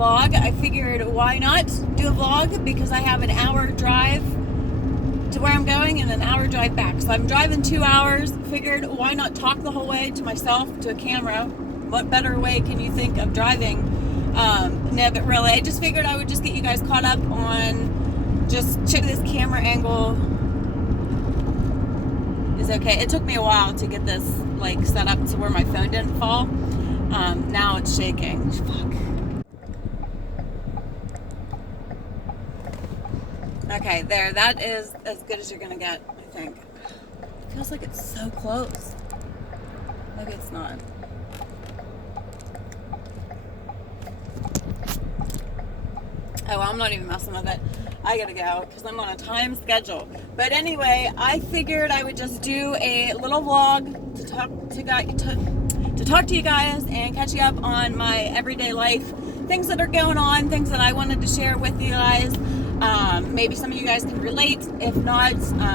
vlog. I figured why not do a vlog, because I have an hour drive to where I'm going and an hour drive back. So I'm driving 2 hours. Figured why not talk the whole way to myself, to a camera. What better way can you think of driving? No, but really, I just figured I would just get you guys caught up on, just check this camera angle is okay. It took me a while to get this like set up to where my phone didn't fall. Now it's shaking. Fuck. Okay, there. That is as good as you're gonna get, I think. It feels like it's so close. Maybe it's not. Oh, well, I'm not even messing with it. I gotta go because I'm on a time schedule. But anyway, I figured I would just do a little vlog to talk to you guys and catch you up on my everyday life, things that are going on, things that I wanted to share with you guys. Maybe some of you guys can relate. If not,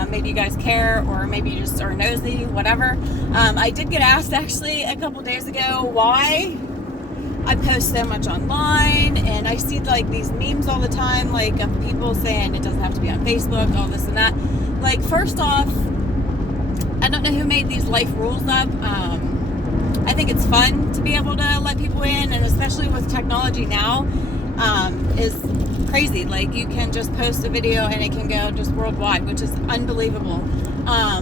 maybe you guys care, or maybe you just are nosy, whatever. I did get asked actually a couple days ago why I post so much online, and I see like these memes all the time, like of people saying it doesn't have to be on Facebook, all this and that. Like, first off, I don't know who made these life rules up. I think it's fun to be able to let people in, and especially with technology now, is crazy. Like, you can just post a video and it can go just worldwide, which is unbelievable.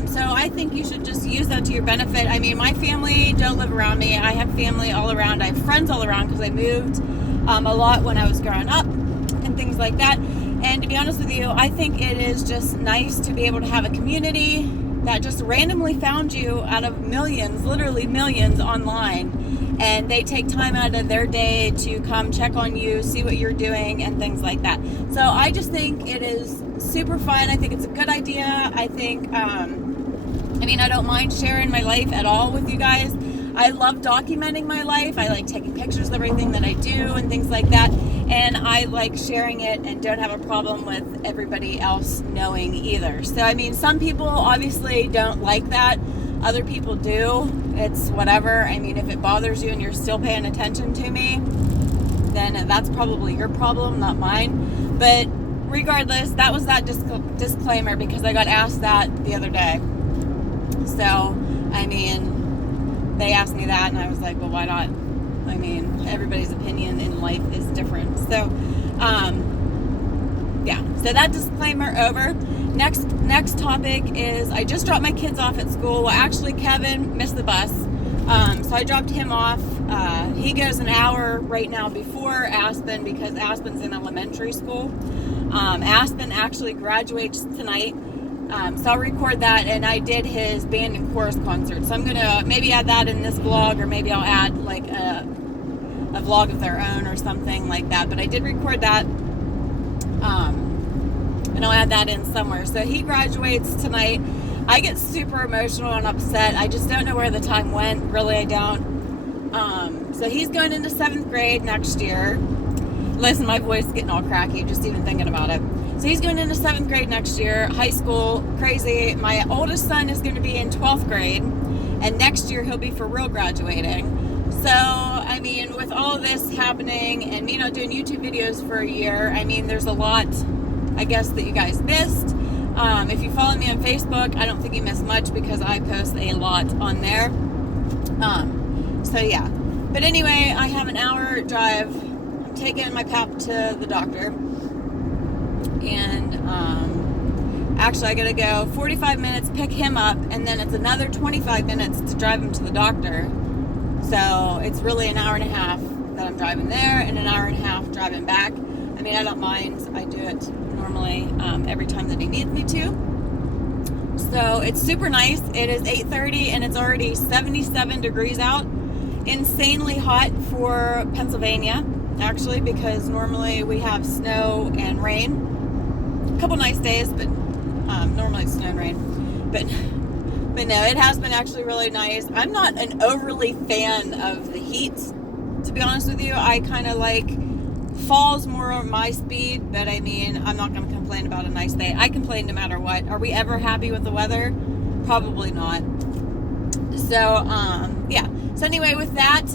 So I think you should just use that to your benefit. I mean, my family don't live around me. I have family all around. I have friends all around because I moved a lot when I was growing up and things like that. And to be honest with you, I think it is just nice to be able to have a community that just randomly found you out of millions, literally millions online, and they take time out of their day to come check on you, see what you're doing, and things like that. So I just think it is super fun. I think it's a good idea. I think, I mean, I don't mind sharing my life at all with you guys. I love documenting my life. I like taking pictures of everything that I do and things like that. And I like sharing it and don't have a problem with everybody else knowing either. So, I mean, some people obviously don't like that. Other people do. It's whatever. I mean, if it bothers you and you're still paying attention to me, then that's probably your problem, not mine. But regardless, that was that disclaimer, because I got asked that the other day. So, I mean, they asked me that and I was like, well, why not? I mean, everybody's opinion in life is different. So, yeah. So that disclaimer over. Next topic is, I just dropped my kids off at school. Well, actually, Kevin missed the bus. So I dropped him off. He goes an hour right now before Aspen, because Aspen's in elementary school. Aspen actually graduates tonight. So I'll record that, and I did his band and chorus concert. So I'm going to maybe add that in this vlog, or maybe I'll add like a vlog of their own or something like that. But I did record that, and I'll add that in somewhere. So he graduates tonight. I get super emotional and upset. I just don't know where the time went. Really, I don't. So he's going into 7th grade next year. Listen, my voice is getting all cracky just even thinking about it. So he's going into 7th grade next year, high school, crazy. My oldest son is going to be in 12th grade, and next year he'll be for real graduating. So, I mean, with all of this happening and me not doing YouTube videos for a year, I mean, there's a lot, I guess, that you guys missed. If you follow me on Facebook, I don't think you missed much, because I post a lot on there. So, yeah. But anyway, I have an hour drive. I'm taking my pap to the doctor. And actually, I gotta go 45 minutes, pick him up, and then it's another 25 minutes to drive him to the doctor. So it's really an hour and a half that I'm driving there, and an hour and a half driving back. I mean, I don't mind. I do it normally every time that he needs me to. So it's super nice. It is 8:30 and it's already 77 degrees out. Insanely hot for Pennsylvania, actually, because normally we have snow and rain. A couple nice days, but normally it's snow and rain. But no, it has been actually really nice. I'm not an overly fan of the heat, to be honest with you. I kind of like fall's more my speed, but I mean, I'm not going to complain about a nice day. I complain no matter what. Are we ever happy with the weather? Probably not. So, yeah. So anyway, with that,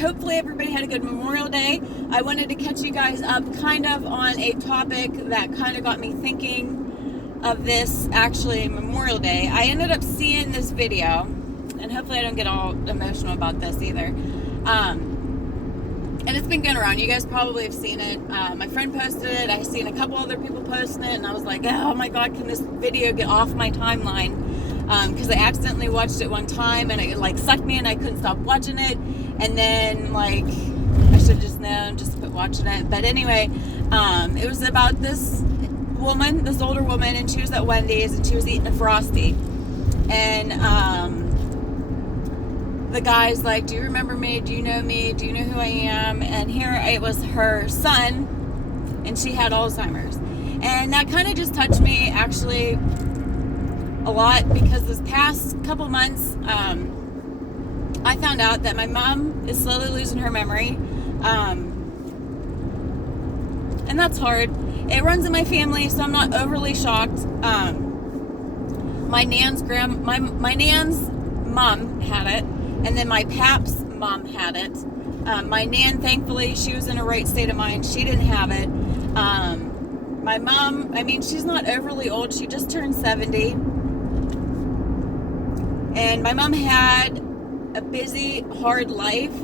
hopefully everybody had a good Memorial Day. I wanted to catch you guys up kind of on a topic that kind of got me thinking of this, actually, Memorial Day. I ended up seeing this video, and hopefully I don't get all emotional about this either. And it's been going around. You guys probably have seen it. My friend posted it. I've seen a couple other people posting it, and I was like, oh my God, can this video get off my timeline? Because I accidentally watched it one time, and it like sucked me in. I couldn't stop watching it. And then like, I should have just known, just quit watching it. But anyway, it was about this woman, this older woman, and she was at Wendy's, and she was eating a Frosty. And the guy's like, do you remember me? Do you know me? Do you know who I am? And here it was her son, and she had Alzheimer's. And that kind of just touched me, actually, a lot, because this past couple months, I found out that my mom is slowly losing her memory. And that's hard. It runs in my family, so I'm not overly shocked. My nan's mom had it. And then my pap's mom had it. My nan, thankfully, she was in a right state of mind. She didn't have it. My mom, I mean, she's not overly old. She just turned 70. And my mom had a busy, hard life.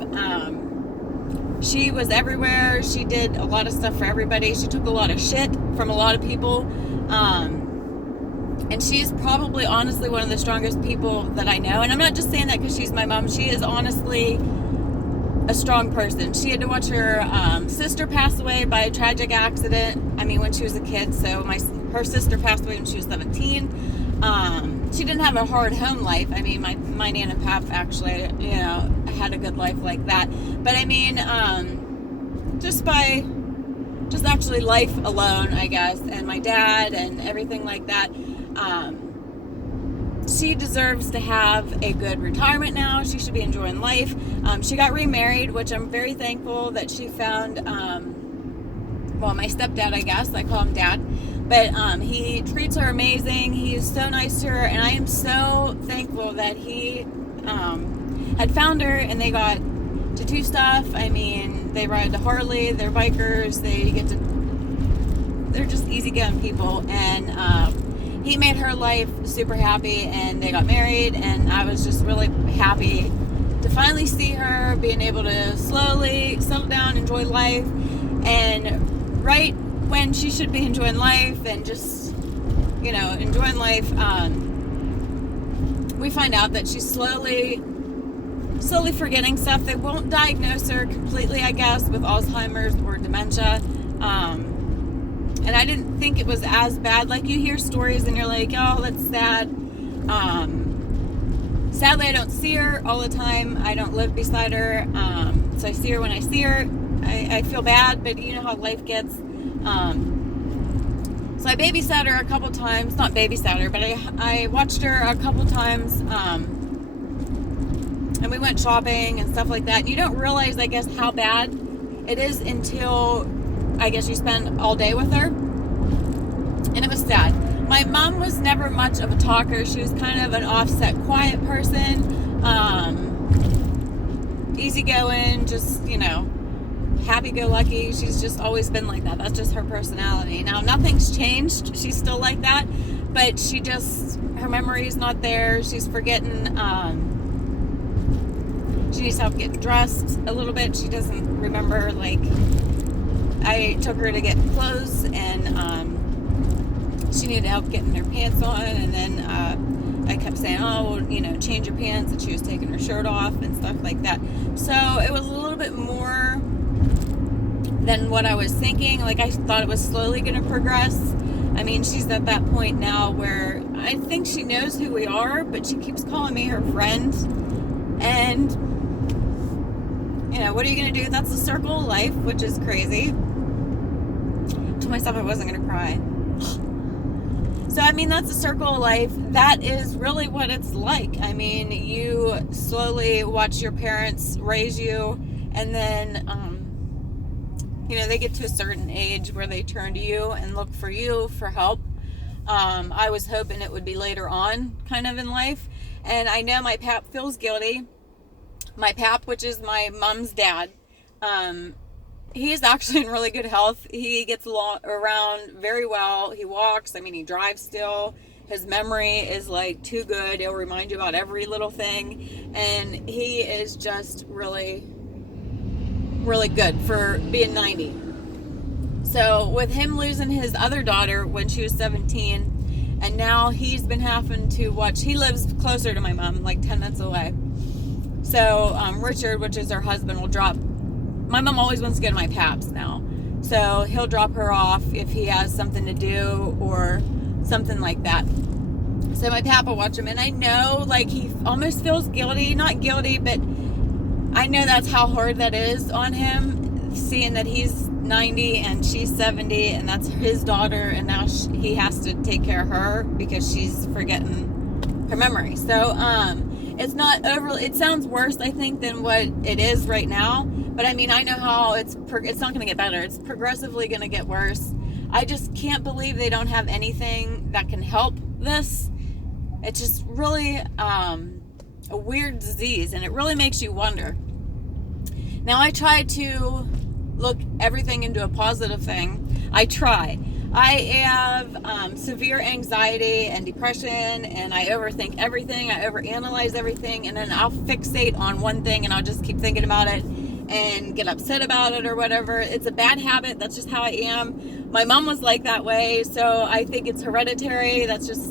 She was everywhere. She did a lot of stuff for everybody. She took a lot of shit from a lot of people. And she's probably, honestly, one of the strongest people that I know. And I'm not just saying that because she's my mom. She is honestly a strong person. She had to watch her sister pass away by a tragic accident. I mean, when she was a kid. So her sister passed away when she was 17. She didn't have a hard home life. I mean, my nan and pap actually, had a good life like that. But I mean, just actually life alone, I guess, and my dad and everything like that. She deserves to have a good retirement now. She should be enjoying life. She got remarried, which I'm very thankful that she found, my stepdad, I guess. I call him Dad. But he treats her amazing. He is so nice to her. And I am so thankful that he had found her, and they got to do stuff. I mean, they ride the Harley. They're bikers. They're just easygoing people. And he made her life super happy, and they got married, and I was just really happy to finally see her being able to slowly settle down, enjoy life. And right when she should be enjoying life and just, enjoying life, we find out that she's slowly forgetting stuff. They won't diagnose her completely, I guess, with Alzheimer's or dementia. And I didn't think it was as bad. Like, you hear stories and you're like, oh, that's sad. Sadly, I don't see her all the time. I don't live beside her. So I see her when I see her. I feel bad, but you know how life gets. So I babysat her a couple times. Not babysat her, but I watched her a couple times. And we went shopping and stuff like that. And you don't realize, I guess, how bad it is until, I guess, you spend all day with her. And it was sad. My mom was never much of a talker. She was kind of an offset, quiet person. Easygoing, just, happy-go-lucky. She's just always been like that. That's just her personality. Now, nothing's changed. She's still like that. But her memory's not there. She's forgetting. She needs help getting dressed a little bit. She doesn't remember, I took her to get clothes, and she needed help getting her pants on, and then I kept saying, change your pants, and she was taking her shirt off and stuff like that. So it was a little bit more than what I was thinking. I thought it was slowly going to progress. I mean, she's at that point now where I think she knows who we are, but she keeps calling me her friend. And, what are you going to do? That's the circle of life, which is crazy. I told myself I wasn't going to cry. So, I mean, that's the circle of life. That is really what it's like. I mean, you slowly watch your parents raise you, and then, they get to a certain age where they turn to you and look for you for help. I was hoping it would be later on kind of in life. And I know my pap feels guilty. My pap, which is my mom's dad, he's actually in really good health. He gets around very well. He walks. I mean, he drives still. His memory is like too good. He'll remind you about every little thing. And he is just really, really good for being 90. So with him losing his other daughter when she was 17, and now he's been having to watch, he lives closer to my mom, like 10 minutes away. So Richard, which is her husband, will drop, my mom always wants to go to my paps now. So he'll drop her off if he has something to do or something like that. So my pap will watch him, and I know like he almost feels guilty, not guilty, but I know that's how hard that is on him, seeing that he's 90 and she's 70 and that's his daughter, and now he has to take care of her because she's forgetting her memory. So it's not overly, it sounds worse I think than what it is right now, but I mean I know how it's not going to get better. It's progressively going to get worse. I just can't believe they don't have anything that can help this. It's just really a weird disease, and it really makes you wonder. Now I try to look everything into a positive thing. I try. I have severe anxiety and depression, and I overthink everything. I overanalyze everything, and then I'll fixate on one thing, and I'll just keep thinking about it and get upset about it or whatever. It's a bad habit. That's just how I am. My mom was like that way, so I think it's hereditary. That's just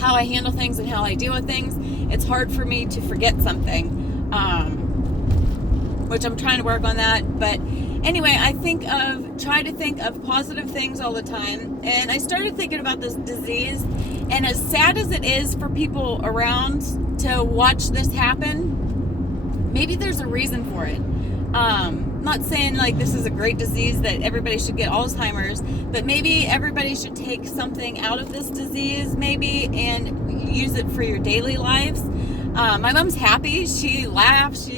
how I handle things and how I deal with things. It's hard for me to forget something. Which I'm trying to work on that. But anyway, try to think of positive things all the time. And I started thinking about this disease, and as sad as it is for people around to watch this happen, maybe there's a reason for it. I'm not saying like this is a great disease that everybody should get Alzheimer's, but maybe everybody should take something out of this disease maybe and use it for your daily lives. My mom's happy. She laughs.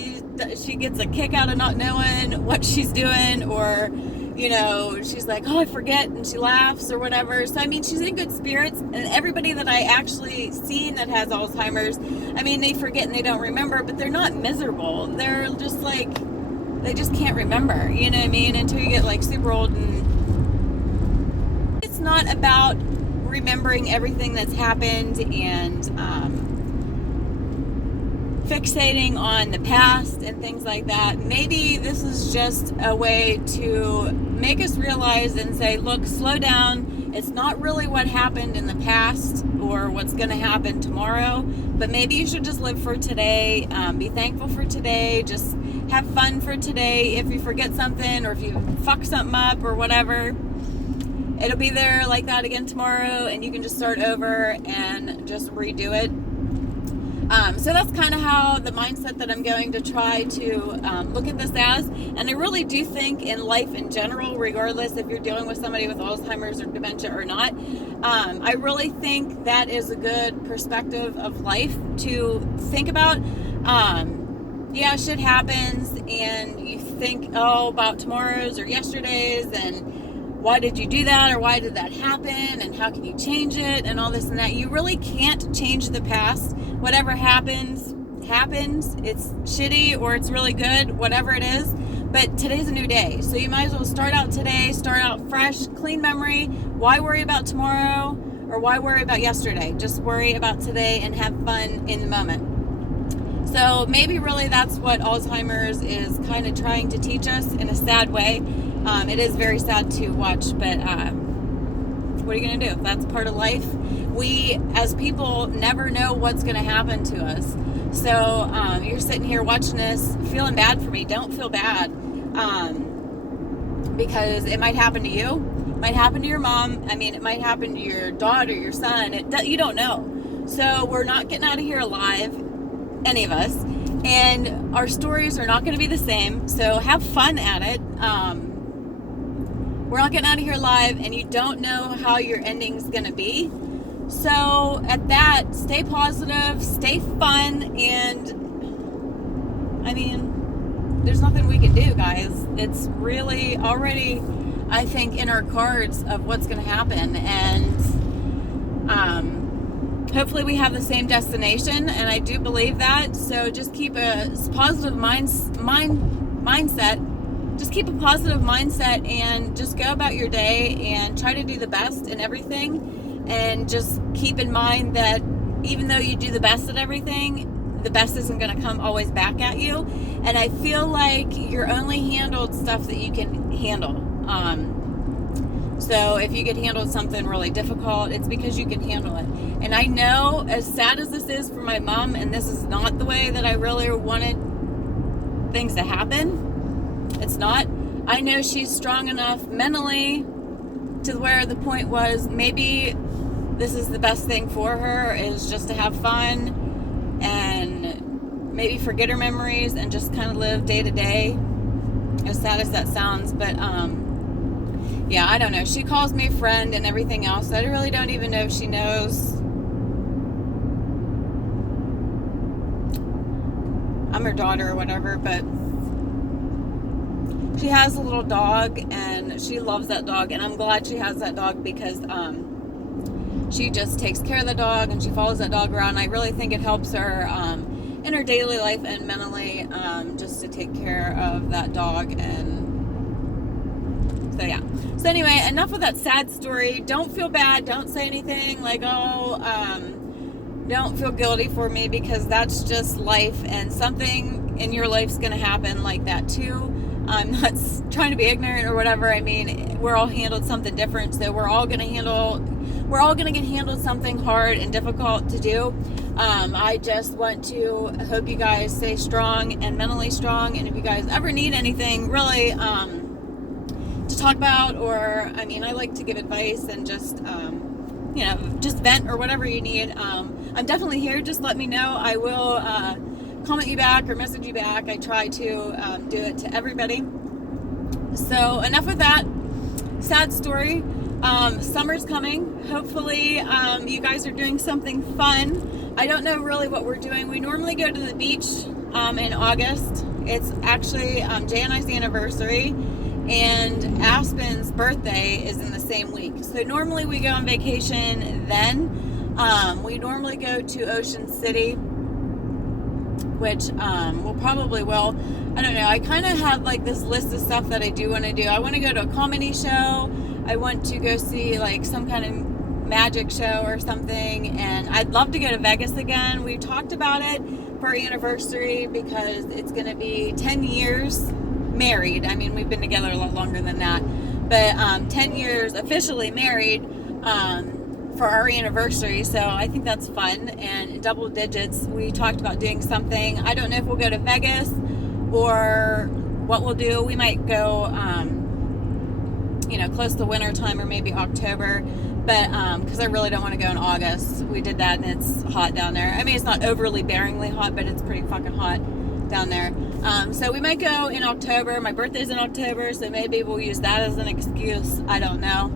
She gets a kick out of not knowing what she's doing, or you know, she's like, oh, I forget, and she laughs or whatever. So I mean, she's in good spirits. And everybody that I actually seen that has Alzheimer's, I mean, they forget and they don't remember, but they're not miserable. They're just like, they just can't remember, you know what I mean, until you get like super old. And it's not about remembering everything that's happened and fixating on the past and things like that. Maybe this is just a way to make us realize and say, look, slow down. It's not really what happened in the past or what's going to happen tomorrow, but maybe you should just live for today. Be thankful for today. Just have fun for today. If you forget something or if you fuck something up or whatever, it'll be there like that again tomorrow, and you can just start over and just redo it. So that's kind of how the mindset that I'm going to try to look at this as. And I really do think in life in general, regardless if you're dealing with somebody with Alzheimer's or dementia or not, I really think that is a good perspective of life to think about. Yeah, shit happens, and you think, oh, about tomorrow's or yesterday's, and why did you do that, or why did that happen, and how can you change it, and all this and that. You really can't change the past. Whatever happens. It's shitty or it's really good, whatever it is. But today's a new day, so you might as well start out today, start out fresh, clean memory. Why worry about tomorrow, or why worry about yesterday? Just worry about today and have fun in the moment. So maybe really that's what Alzheimer's is kind of trying to teach us in a sad way. It is very sad to watch, but what are you going to do? That's part of life. We, as people, never know what's going to happen to us. So you're sitting here watching this, feeling bad for me. Don't feel bad, because it might happen to you. It might happen to your mom. I mean, it might happen to your daughter, your son. You don't know. So we're not getting out of here alive, any of us. And our stories are not going to be the same. So have fun at it. We're not getting out of here alive, and you don't know how your ending's going to be. So at that, stay positive, stay fun, and I mean, there's nothing we can do, guys. It's really already, I think, in our cards of what's going to happen, and hopefully we have the same destination, and I do believe that. So just keep a positive mindset. Just keep a positive mindset and just go about your day and try to do the best in everything. And just keep in mind that even though you do the best at everything, the best isn't going to come always back at you. And I feel like you're only handled stuff that you can handle. So if you get handled something really difficult, it's because you can handle it. And I know, as sad as this is for my mom, and this is not the way that I really wanted things to happen, it's not. I know she's strong enough mentally to where the point was maybe this is the best thing for her, is just to have fun and maybe forget her memories and just kind of live day to day, as sad as that sounds. But yeah, I don't know. She calls me friend and everything else. I really don't even know if she knows I'm her daughter or whatever, but she has a little dog and she loves that dog, and I'm glad she has that dog because she just takes care of the dog and she follows that dog around. I really think it helps her in her daily life and mentally, just to take care of that dog. And so yeah. So anyway, enough of that sad story. Don't feel bad. Don't say anything like, oh, don't feel guilty for me, because that's just life, and something in your life's going to happen like that too. I'm not trying to be ignorant or whatever. I mean, we're all handled something different, so we're all going to get handled something hard and difficult to do. I just want to hope you guys stay strong and mentally strong, and if you guys ever need anything really to talk about, or I mean, I like to give advice and just just vent or whatever you need. I'm definitely here. Just let me know. I will comment you back or message you back. I try to do it to everybody. So enough of that sad story. Summer's coming. Hopefully you guys are doing something fun. I don't know really what we're doing. We normally go to the beach in August. It's actually Jay and I's anniversary, and Aspen's birthday is in the same week. So normally we go on vacation then. We normally go to Ocean City, which we'll probably will. I don't know. I kind of have like this list of stuff that I do want to do. I want to go to a comedy show. I want to go see like some kind of magic show or something. And I'd love to go to Vegas again. We talked about it for our anniversary because it's going to be 10 years married. I mean, we've been together a lot longer than that. But 10 years officially married for our anniversary. So I think that's fun. And double digits. We talked about doing something. I don't know if we'll go to Vegas or what we'll do. We might go close to winter time or maybe October, but because I really don't want to go in August. We did that and it's hot down there. I mean, it's not overly bearingly hot, but it's pretty fucking hot down there. So we might go in October. My birthday's in October, so maybe we'll use that as an excuse. I don't know.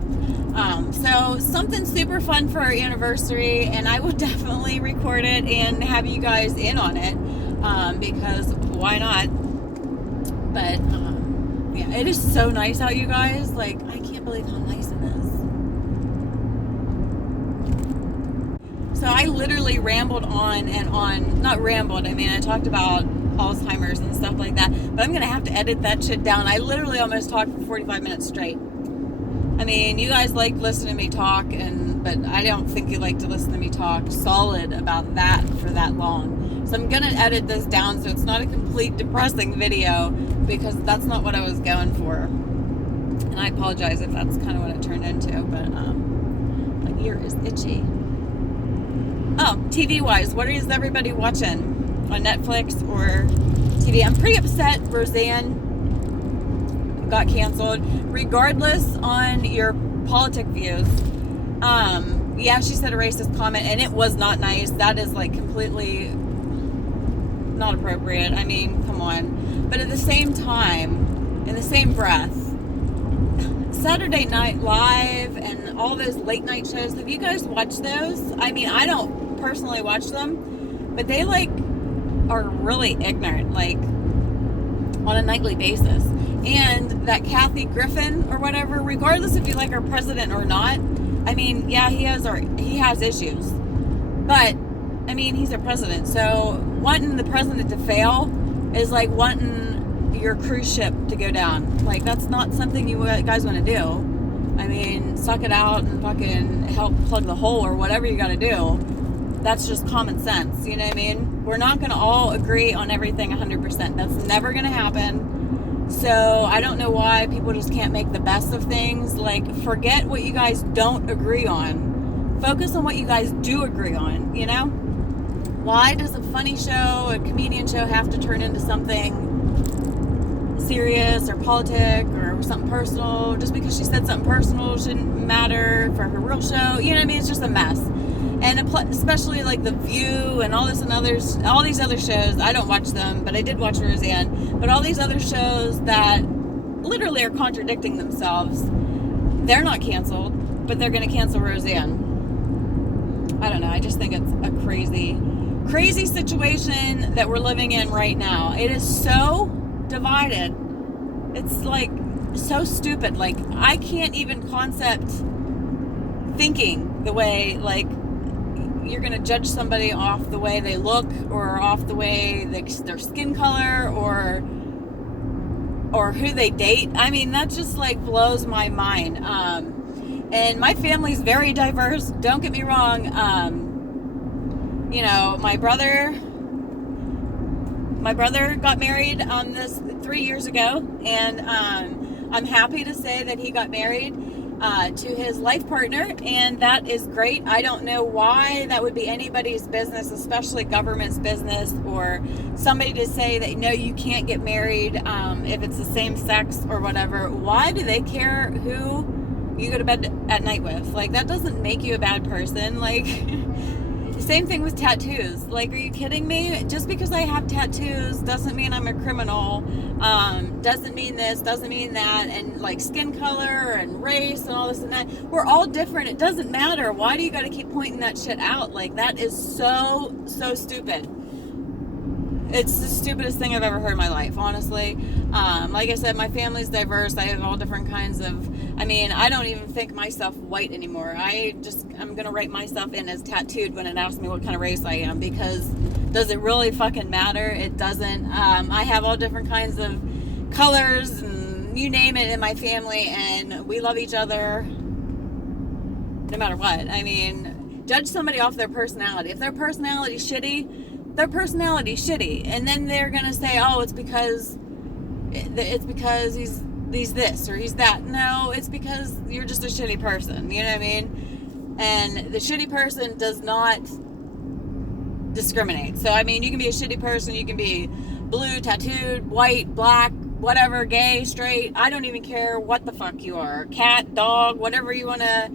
So something super fun for our anniversary, and I will definitely record it and have you guys in on it, because why not? But yeah, it is so nice out, you guys. Like, I can't believe how nice it is. So I literally rambled on and on. Not rambled, I mean, I talked about Alzheimer's and stuff like that, but I'm gonna have to edit that shit down. I literally almost talked for 45 minutes straight. I mean, you guys like listening to me talk, but I don't think you like to listen to me talk solid about that for that long. So I'm gonna edit this down so it's not a complete depressing video, because that's not what I was going for. And I apologize if that's kind of what it turned into, but my ear is itchy. Oh, TV wise, what is everybody watching on Netflix or TV? I'm pretty upset Roseanne got canceled, regardless on your politic views. Yeah, she said a racist comment, and it was not nice. That is like completely not appropriate. I mean, come on. But at the same time, in the same breath, Saturday Night Live and all those late night shows, have you guys watched those? I mean, I don't personally watch them, but they like are really ignorant, like on a nightly basis. And that Kathy Griffin or whatever, regardless if you like our president or not, I mean, yeah, he has issues, But, I mean, he's a president. So wanting the president to fail is like wanting your cruise ship to go down. Like, that's not something you guys want to do. I mean, suck it out and fucking help plug the hole or whatever you got to do. That's just common sense. You know what I mean? We're not going to all agree on everything 100%. That's never going to happen. So I don't know why people just can't make the best of things. Like, forget what you guys don't agree on. Focus on what you guys do agree on, you know? Why does a funny show, a comedian show, have to turn into something serious or politic or something personal? Just because she said something personal shouldn't matter for her real show. You know what I mean? It's just a mess. And especially like The View and all these other shows. I don't watch them, but I did watch Roseanne. But all these other shows that literally are contradicting themselves, they're not canceled, but they're going to cancel Roseanne. I don't know. I just think it's a crazy situation that we're living in right now. It is so divided. It's like so stupid. Like, I can't even concept thinking the way, like, you're going to judge somebody off the way they look or off the way their skin color or who they date. I mean, that just like blows my mind. And my family's very diverse. Don't get me wrong. You know, my brother got married on this 3 years ago, and I'm happy to say that he got married to his life partner, and that is great. I don't know why that would be anybody's business, especially government's business, or somebody to say that no, you can't get married if it's the same sex or whatever. Why do they care who you go to bed at night with? Like, that doesn't make you a bad person. Like, same thing with tattoos. Like, are you kidding me? Just because I have tattoos doesn't mean I'm a criminal. Doesn't mean this, doesn't mean that. And like skin color and race and all this and that. We're all different. It doesn't matter. Why do you got to keep pointing that shit out? Like, that is so stupid. It's the stupidest thing I've ever heard in my life, honestly. Like I said, my family's diverse. I have all different kinds of, I mean, I don't even think myself white anymore. I'm going to write myself in as tattooed when it asks me what kind of race I am, because does it really fucking matter? It doesn't. I have all different kinds of colors and you name it in my family, and we love each other no matter what. I mean, judge somebody off their personality. If their personality's shitty, and then they're gonna say, oh, it's because he's this or he's that. No, it's because you're just a shitty person. You know what I mean? And the shitty person does not discriminate. So I mean, you can be a shitty person, you can be blue, tattooed, white, black, whatever, gay, straight. I don't even care what the fuck you are. Cat, dog, whatever you want to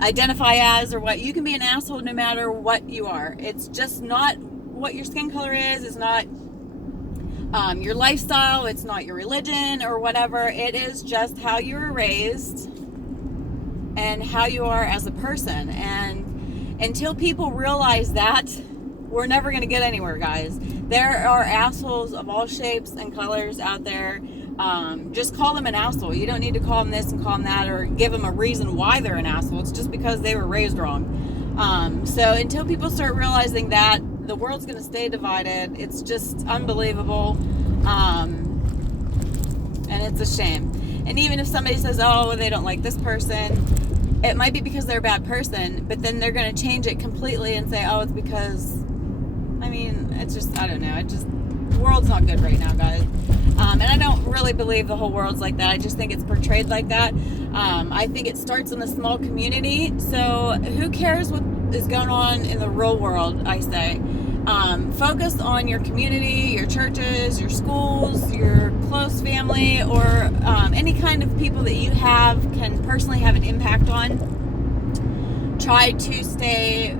identify as, or what. You can be an asshole no matter what you are. It's just not what your skin color is. It's not your lifestyle. It's not your religion or whatever. It is just how you were raised and how you are as a person. And until people realize that, we're never going to get anywhere, guys. There are assholes of all shapes and colors out there. Just call them an asshole. You don't need to call them this and call them that, or give them a reason why they're an asshole. It's just because they were raised wrong. So until people start realizing that, the world's going to stay divided. It's just unbelievable. And it's a shame. And even if somebody says, oh, they don't like this person, it might be because they're a bad person, but then they're going to change it completely and say, oh, it's because, I mean, it's just, I don't know. The world's not good right now, guys. And I don't really believe the whole world's like that. I just think it's portrayed like that. I think it starts in a small community. So who cares what is going on in the real world, I say. Focus on your community, your churches, your schools, your close family, or any kind of people that you can personally have an impact on. Try to stay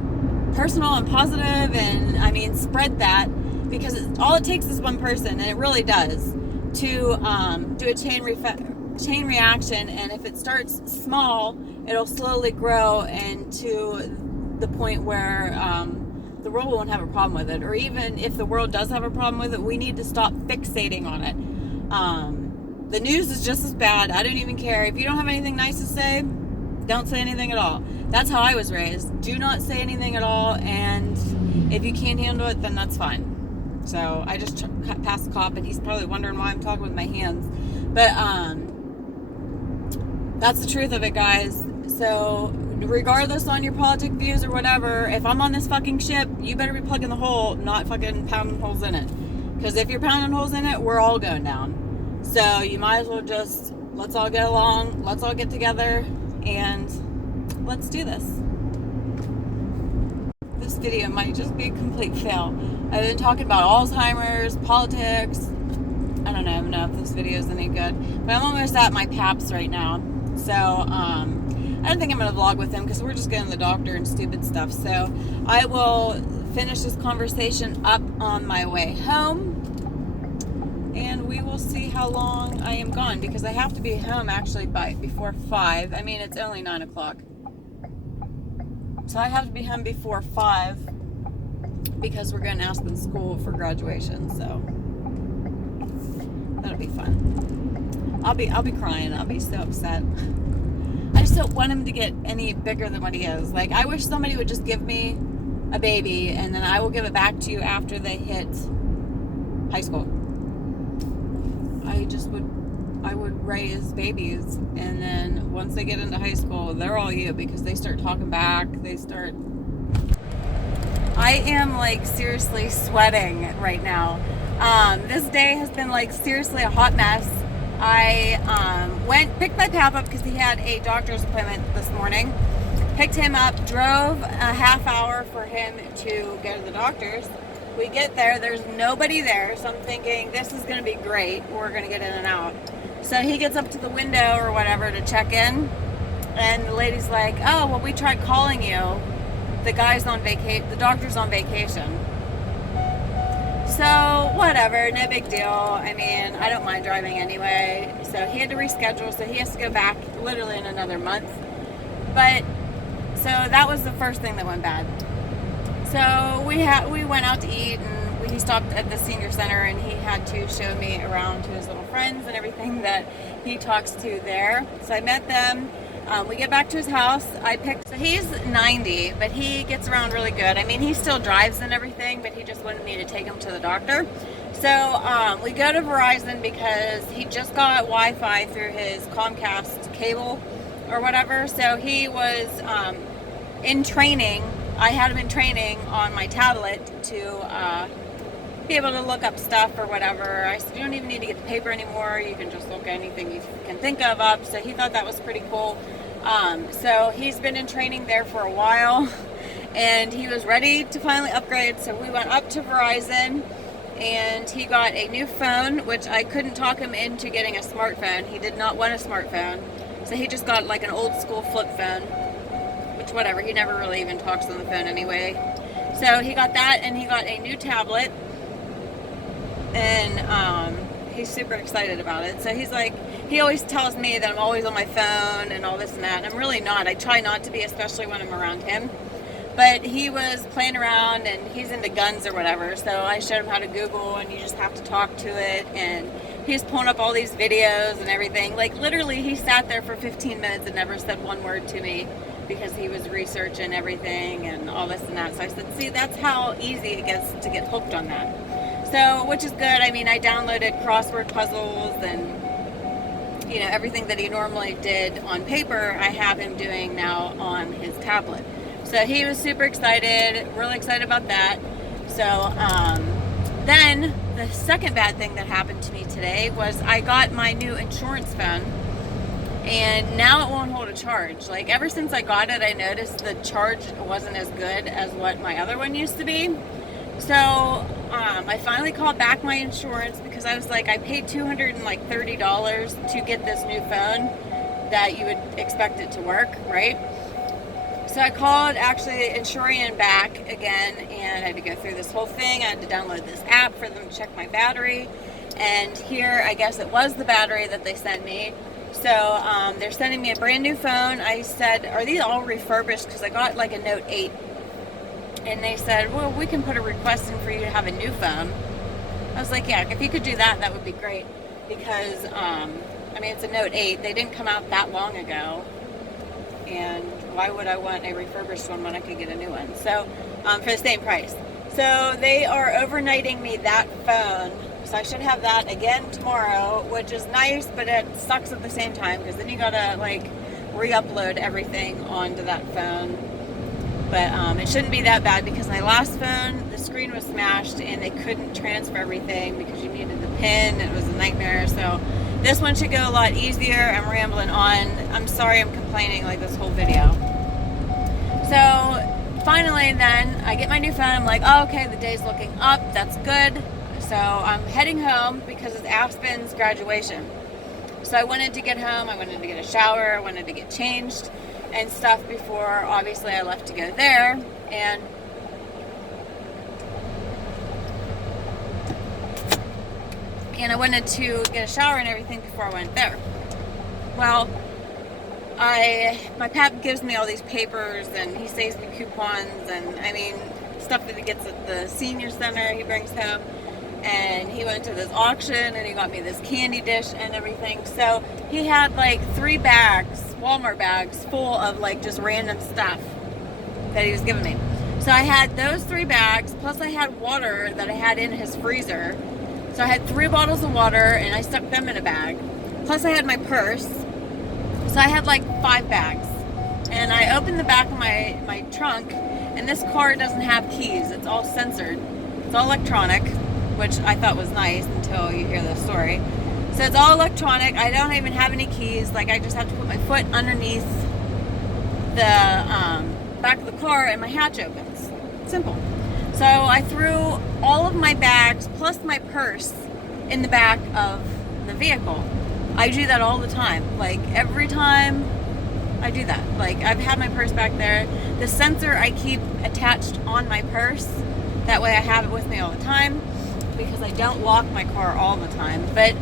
personal and positive, and I mean, spread that, because all it takes is one person, and it really does, to do a chain reaction. And if it starts small, it'll slowly grow, and to the point where the world won't have a problem with it. Or even if the world does have a problem with it, we need to stop fixating on it. The news is just as bad. I don't even care. If you don't have anything nice to say, don't say anything at all. That's how I was raised. Do not say anything at all, and if you can't handle it, then that's fine. So I just passed the cop, and he's probably wondering why I'm talking with my hands. But that's the truth of it, guys. So regardless on your politic views or whatever, if I'm on this fucking ship, you better be plugging the hole, not fucking pounding holes in it. Because if you're pounding holes in it, we're all going down. So you might as well just, let's all get along, let's all get together, and let's do this. This video might just be a complete fail. I've been talking about Alzheimer's, politics. I don't even know if this video is any good. But I'm almost at my PAPS right now. So, I don't think I'm going to vlog with him because we're just going to the doctor and stupid stuff. So, I will finish this conversation up on my way home. And we will see how long I am gone because I have to be home actually before 5. I mean, it's only 9 o'clock. So I have to be home before 5 because we're going to Aspen School for graduation. So that'll be fun. I'll be crying. I'll be so upset. I just don't want him to get any bigger than what he is. Like, I wish somebody would just give me a baby and then I will give it back to you after they hit high school. I would raise babies, and then once they get into high school, they're all you because they start talking back. I am like seriously sweating right now. This day has been like seriously a hot mess. I picked my pap up because he had a doctor's appointment this morning. Picked him up, drove a half hour for him to go to the doctor's. We get there, there's nobody there, so I'm thinking this is going to be great. We're going to get in and out. So he gets up to the window or whatever to check in, and the lady's like, oh, well, we tried calling you. The guy's on vacation, the doctor's on vacation. So, whatever, no big deal. I mean, I don't mind driving anyway. So he had to reschedule, so he has to go back literally in another month. But, so that was the first thing that went bad. So we went out to eat, and he stopped at the senior center, and he had to show me around to his little friends and everything that he talks to there. So I met them. We get back to his house. So he's 90, but he gets around really good. I mean, he still drives and everything, but he just wanted me to take him to the doctor. So we go to Verizon because he just got Wi-Fi through his Comcast cable or whatever. So he was in training. I had him in training on my tablet to be able to look up stuff or whatever. I said, you don't even need to get the paper anymore. You can just look anything you can think of up. So he thought that was pretty cool. So he's been in training there for a while, and he was ready to finally upgrade. So we went up to Verizon, and he got a new phone, which I couldn't talk him into getting a smartphone. He did not want a smartphone. So he just got like an old school flip phone. Whatever, he never really even talks on the phone anyway. So he got that, and he got a new tablet, and he's super excited about it. So he's like, he always tells me that I'm always on my phone and all this and that, and I'm really not. I try not to be, especially when I'm around him. But he was playing around, and he's into guns or whatever, so I showed him how to Google, and you just have to talk to it, and he's pulling up all these videos and everything. Like, literally, he sat there for 15 minutes and never said one word to me, because he was researching everything and all this and that. So I said, see, that's how easy it gets to get hooked on that. So, which is good. I mean, I downloaded crossword puzzles and, you know, everything that he normally did on paper, I have him doing now on his tablet. So he was super excited, really excited about that. So, then the second bad thing that happened to me today was I got my new insurance phone. And now it won't hold a charge. Like, ever since I got it, I noticed the charge wasn't as good as what my other one used to be. So, I finally called back my insurance because I was like, I paid $230 to get this new phone that you would expect it to work, right? So I called actually Insurian back again, and I had to go through this whole thing. I had to download this app for them to check my battery. And here, I guess it was the battery that they sent me. So they're sending me a brand new phone. I said, are these all refurbished? Because I got like a Note 8. And they said, well, we can put a request in for you to have a new phone. I was like, yeah, if you could do that, that would be great. Because, I mean, it's a Note 8. They didn't come out that long ago. and why would I want a refurbished one when I could get a new one? So, for the same price. So they are overnighting me that phone. So I should have that again tomorrow, which is nice, but it sucks at the same time because then you gotta like re-upload everything onto that phone. But it shouldn't be that bad because my last phone, the screen was smashed and they couldn't transfer everything because you needed the pin. It was a nightmare. So this one should go a lot easier. I'm rambling on. I'm sorry I'm complaining like this whole video. So finally then I get my new phone. I'm like, oh, okay, the day's looking up. That's good. So I'm heading home because it's Aspen's graduation. So I wanted to get home. I wanted to get a shower. I wanted to get changed and stuff before obviously I left to go there. And I wanted to get a shower and everything before I went there. Well, my pap gives me all these papers and he saves me coupons and I mean stuff that he gets at the senior center he brings home. And he went to this auction and he got me this candy dish and everything. So he had like 3 bags, Walmart bags, full of like just random stuff that he was giving me. So I had those 3 bags, plus I had water that I had in his freezer. So I had 3 bottles of water and I stuck them in a bag. Plus I had my purse. So I had like 5 bags. And I opened the back of my trunk and this car doesn't have keys. It's all censored. It's all electronic, which I thought was nice until you hear the story. So it's all electronic. I don't even have any keys. Like I just have to put my foot underneath the back of the car and my hatch opens. Simple. So I threw all of my bags plus my purse in the back of the vehicle. I do that all the time. Like every time I do that. Like I've had my purse back there. The sensor I keep attached on my purse. That way I have it with me all the time. Because I don't lock my car all the time, but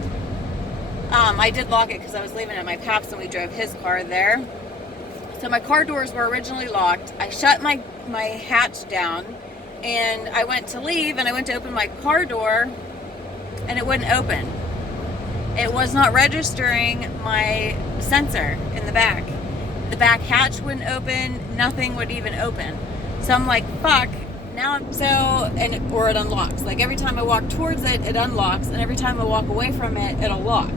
I did lock it because I was leaving at my pap's and we drove his car there. So my car doors were originally locked. I shut my hatch down and I went to leave and I went to open my car door and it wouldn't open. It was not registering my sensor in the back. The back hatch wouldn't open, nothing would even open. So I'm like, fuck. Now or it unlocks. Like every time I walk towards it, it unlocks, and every time I walk away from it, it'll lock.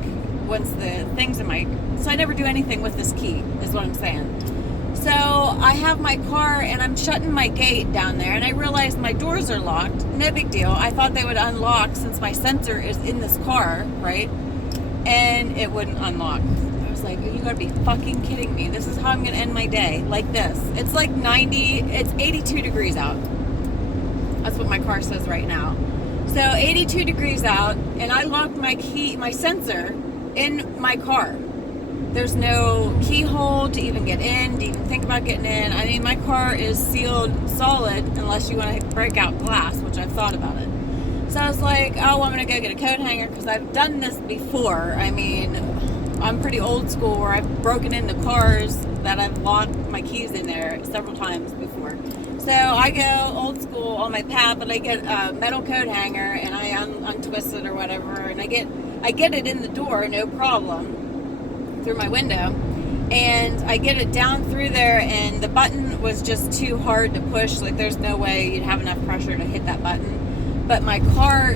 Once the thing's in so I never do anything with this key, is what I'm saying. So I have my car and I'm shutting my gate down there and I realized my doors are locked. No big deal. I thought they would unlock since my sensor is in this car, right? And it wouldn't unlock. I was like, you gotta be fucking kidding me. This is how I'm gonna end my day, like this. It's like 82 degrees out. That's what my car says right now. So 82 degrees out, and I locked my sensor in my car. There's no keyhole to even get in, to even think about getting in. I mean, my car is sealed solid unless you want to break out glass, which I've thought about it. So I was like, oh, I'm going to go get a coat hanger because I've done this before. I mean, I'm pretty old school where I've broken into cars that I've locked my keys in there several times before. So I go old school on my pad, but I get a metal coat hanger and I untwist it or whatever, and I get it in the door, no problem, through my window, and I get it down through there, and the button was just too hard to push. Like there's no way you'd have enough pressure to hit that button. But my car,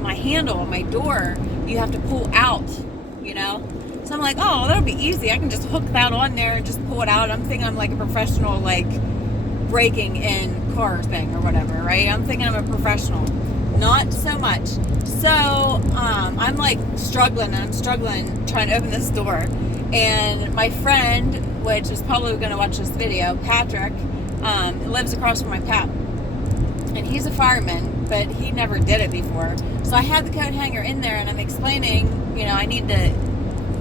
my handle, my door, you have to pull out, you know. So I'm like, oh, that'll be easy. I can just hook that on there and just pull it out. I'm thinking I'm like a professional, like breaking in car thing or whatever, right? I'm thinking I'm a professional. Not so much. So I'm like struggling trying to open this door. And my friend, which is probably going to watch this video, Patrick, lives across from my pap. And he's a fireman, but he never did it before. So I had the coat hanger in there and I'm explaining, you know, I need to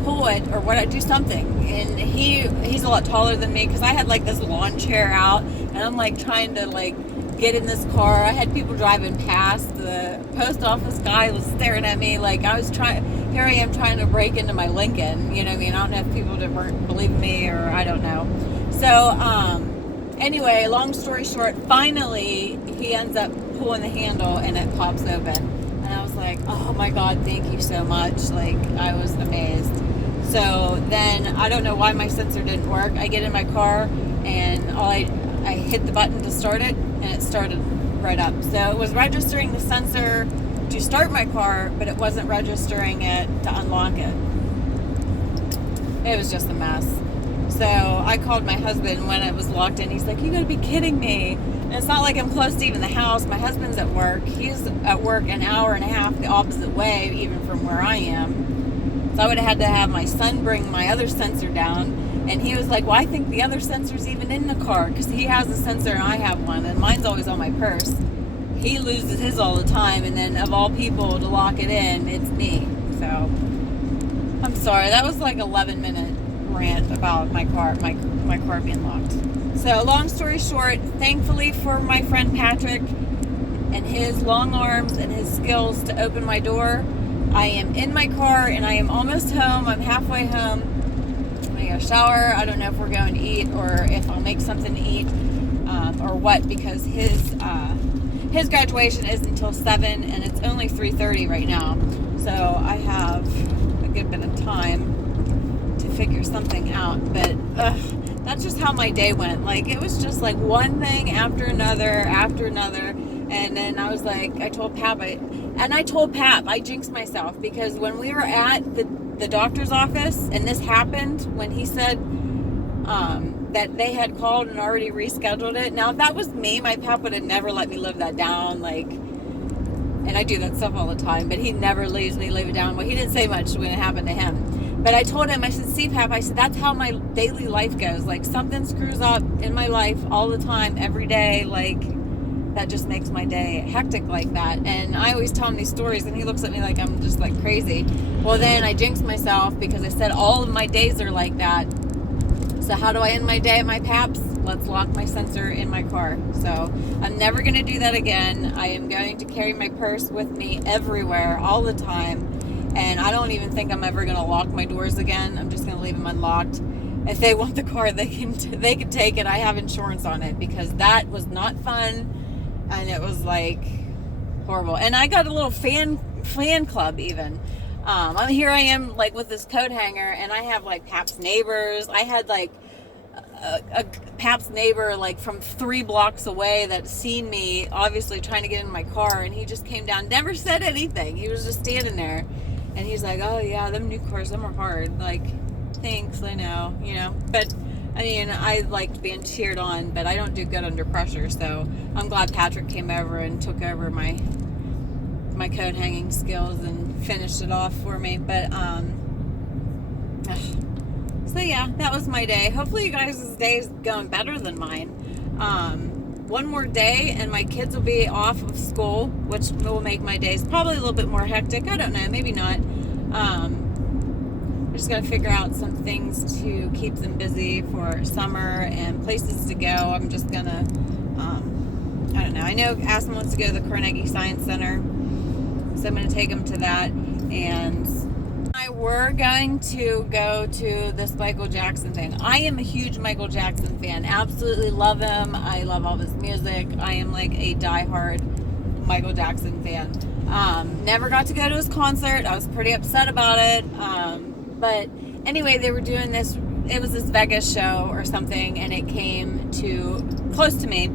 pull it or what, do something. And he's a lot taller than me because I had like this lawn chair out and I'm like trying to like get in this car. I had people driving past. The post office guy was staring at me like I was here I am trying to break into my Lincoln, you know what I mean? I don't know if people weren't believing me or I don't know. So anyway, long story short, finally he ends up pulling the handle and it pops open. And I was like, oh my God, thank you so much. Like I was amazed. So then I don't know why my sensor didn't work. I get in my car and I hit the button to start it, and it started right up. So it was registering the sensor to start my car, but it wasn't registering it to unlock it. It was just a mess. So I called my husband when it was locked in. He's like, "You gotta be kidding me." And it's not like I'm close to even the house. My husband's at work. He's at work an hour and a half the opposite way, even from where I am. So I would have had to have my son bring my other sensor down. And he was like, "Well, I think the other sensor's even in the car," because he has a sensor and I have one, and mine's always on my purse. He loses his all the time, and then of all people to lock it in, it's me. So I'm sorry. That was like 11-minute rant about my car being locked. So long story short, thankfully for my friend Patrick and his long arms and his skills to open my door, I am in my car and I am almost home. I'm halfway home. I'm gonna go shower. I don't know if we're going to eat or if I'll make something to eat or what, because his graduation is until 7 and it's only 3:30 right now. So I have a good bit of time to figure something out. But that's just how my day went. Like, it was just like one thing after another. And then I was like, I told Pap, I jinxed myself, because when we were at the doctor's office and this happened, when he said that they had called and already rescheduled it. Now, if that was me, my Pap would have never let me live that down. Like, and I do that stuff all the time, but he never leaves me live it down. Well, he didn't say much when it happened to him. But I told him, I said, "See, Pap," I said, "that's how my daily life goes. Like, something screws up in my life all the time, every day. Like, that just makes my day hectic like that." And I always tell him these stories, and he looks at me like I'm just like crazy. Well, then I jinxed myself, because I said all of my days are like that. So how do I end my day at my Pap's? Let's lock my sensor in my car. So I'm never going to do that again. I am going to carry my purse with me everywhere, all the time. And I don't even think I'm ever going to lock my doors again. I'm just going to leave them unlocked. If they want the car, they can take it. I have insurance on it, because that was not fun. And it was like horrible. And I got a little fan club even. Here I am, like, with this coat hanger, and I have like Pap's neighbors. I had like a Pap's neighbor like from 3 blocks away that seen me obviously trying to get in my car, and he just came down, never said anything. He was just standing there, and he's like, "Oh yeah, them new cars, them are hard." Like, thanks, I know, but I mean, I liked being cheered on, but I don't do good under pressure. So I'm glad Patrick came over and took over my coat hanging skills and finished it off for me. But so yeah, that was my day. Hopefully you guys' day is going better than mine. One more day and my kids will be off of school, which will make my days probably a little bit more hectic. I don't know, maybe not. I just got to figure out some things to keep them busy for summer and places to go. I'm just gonna I don't know. I know Aspen wants to go to the Carnegie Science Center, so I'm going to take him to that. And we're going to go to this Michael Jackson thing. I am a huge Michael Jackson fan. Absolutely love him. I love all his music. I am like a diehard Michael Jackson fan. Never got to go to his concert. I was pretty upset about it. But anyway, they were doing this. It was this Vegas show or something, and it came to close to me.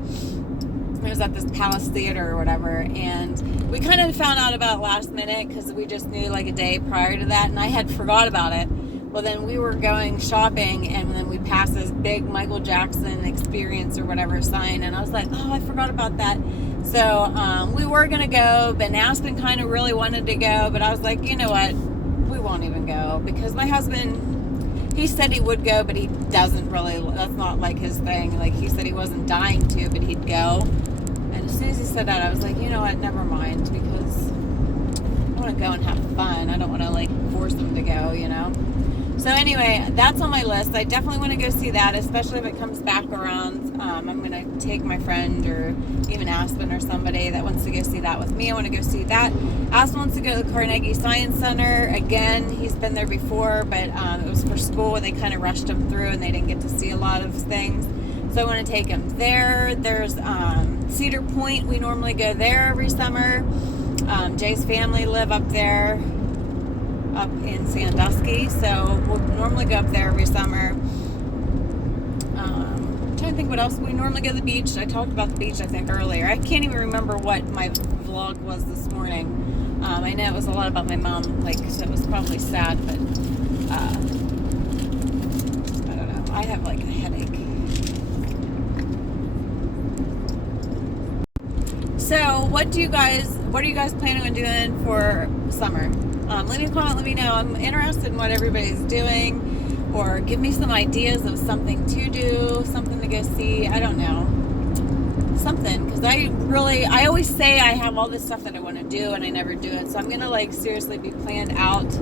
It was at this Palace Theater or whatever, and we kind of found out about it last minute, because we just knew like a day prior to that, and I had forgot about it. Well, then we were going shopping, and then we passed this big Michael Jackson experience or whatever sign, and I was like, "Oh, I forgot about that." So we were gonna go, but Aspen kind of really wanted to go, but I was like, you know what, we won't even go, because my husband, he said he would go, but he doesn't really, that's not like his thing. Like, he said he wasn't dying to, but he'd go. And as soon as he said that, I was like, you know what, never mind, because I want to go and have fun. I don't want to like force them to go, So anyway, that's on my list. I definitely want to go see that, especially if it comes back around. I'm going to take my friend or even Aspen or somebody that wants to go see that with me. I want to go see that. Aspen wants to go to the Carnegie Science Center. Again, he's been there before, but it was for school, and they kind of rushed him through, and they didn't get to see a lot of things. So I want to take him there. There's Cedar Point. We normally go there every summer. Jay's family live up there. up in Sandusky, so we'll normally go up there every summer. I'm trying to think what else. We normally go to the beach. I talked about the beach, I think, earlier. I can't even remember what my vlog was this morning. I know it was a lot about my mom, so it was probably sad, but I don't know. I have a headache. So what are you guys planning on doing for summer? Leave me a comment, let me know. I'm interested in what everybody's doing, or give me some ideas of something to do, something to go see. I don't know. Something, because I always say I have all this stuff that I want to do and I never do it. So I'm going to seriously be planned out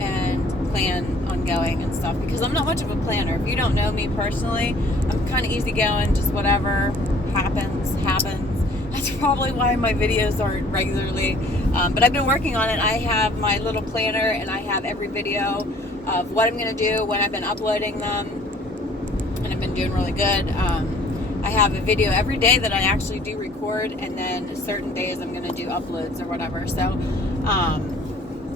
and plan on going and stuff, because I'm not much of a planner. If you don't know me personally, I'm kind of easygoing, just whatever happens. That's probably why my videos aren't regularly, but I've been working on it. I have my little planner and I have every video of what I'm going to do when I've been uploading them, and I've been doing really good. I have a video every day that I actually do record, and then certain days I'm going to do uploads or whatever. So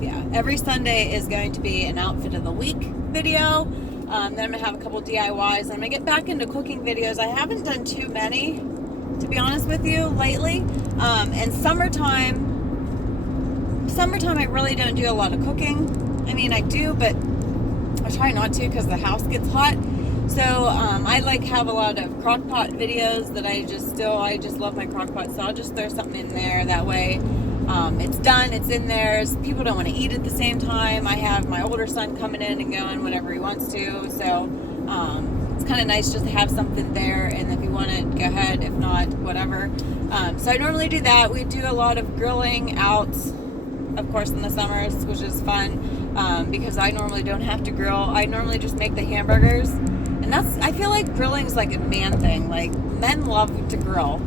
yeah, every Sunday is going to be an outfit of the week video. Then I'm going to have a couple DIYs. I'm going to get back into cooking videos. I haven't done too many, to be honest with you, lately. And summertime I really don't do a lot of cooking. I mean, I do, but I try not to because the house gets hot. So I have a lot of crock pot videos that I just love my crock pot. So I'll just throw something in there. That way it's done, it's in there. People don't want to eat at the same time. I have my older son coming in and going whenever he wants to. So it's kind of nice just to have something there. And if you want it, go ahead. If not, whatever. So I normally do that. We do a lot of grilling out, of course, in the summers, which is fun, because I normally don't have to grill. I normally just make the hamburgers. And I feel like grilling's a man thing. Men love to grill.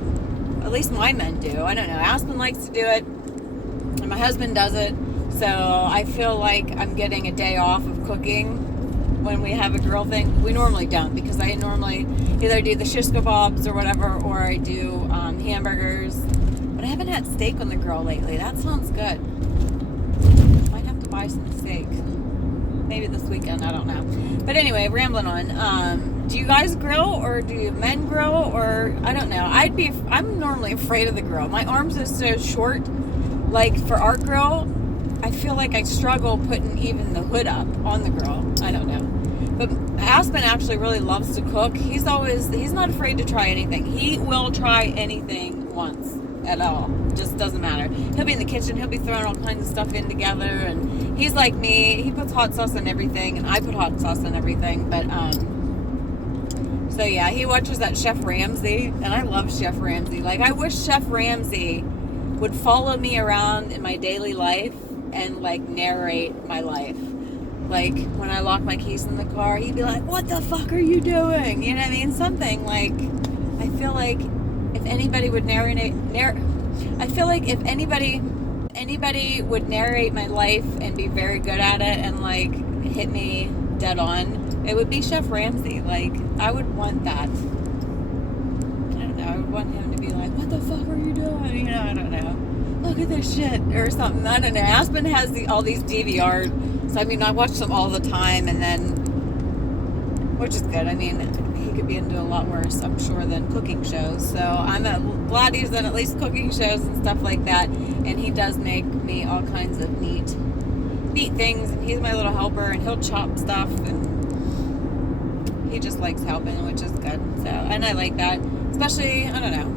At least my men do. I don't know. Aspen likes to do it, and my husband does it. So I feel like I'm getting a day off of cooking when we have a grill thing. We normally don't, because I normally either do the shish kebabs or whatever, or I do hamburgers. But I haven't had steak on the grill lately. That sounds good. Might have to buy some steak. Maybe this weekend, I don't know. But anyway, rambling on. Do you guys grill, or do men grill, or I don't know. I'm normally afraid of the grill. My arms are so short. For our grill, I feel like I struggle putting even the hood up on the grill. I don't know. But Aspen actually really loves to cook. He's not afraid to try anything. He will try anything once at all. Just doesn't matter. He'll be in the kitchen, he'll be throwing all kinds of stuff in together, and he's like me. He puts hot sauce on everything, and I put hot sauce on everything. But so yeah, he watches that Chef Ramsay, and I love Chef Ramsay. I wish Chef Ramsay would follow me around in my daily life and narrate my life. When I lock my keys in the car, he'd be like, "What the fuck are you doing?" You know what I mean? Something I feel like if anybody would anybody would narrate my life and be very good at it and hit me dead on, it would be Chef Ramsay. I would want that. I don't know. I would want him to be like, "What the fuck are you doing?" I don't know. Look at this shit or something. I don't know. Aspen has all these DVRs, so I watch them all the time, and then, which is good. He could be into a lot worse, I'm sure, than cooking shows. So I'm glad he's in at least cooking shows and stuff like that. And he does make me all kinds of neat things. And he's my little helper, and he'll chop stuff, and he just likes helping, which is good. So, and I like that. Especially, I don't know.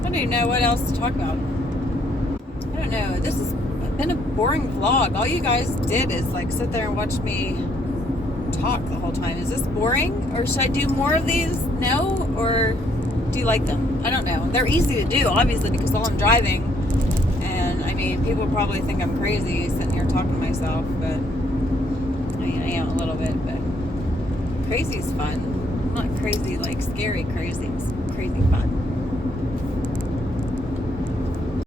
I don't even know what else to talk about. I don't know. This has been a boring vlog. All you guys did is sit there and watch me talk the whole time. Is this boring, or should I do more of these? No? Or do you like them? I don't know. They're easy to do, obviously, because while I'm driving, and people probably think I'm crazy sitting here talking to myself, but I am a little bit, but crazy's fun. I'm not crazy scary crazy. It's crazy fun.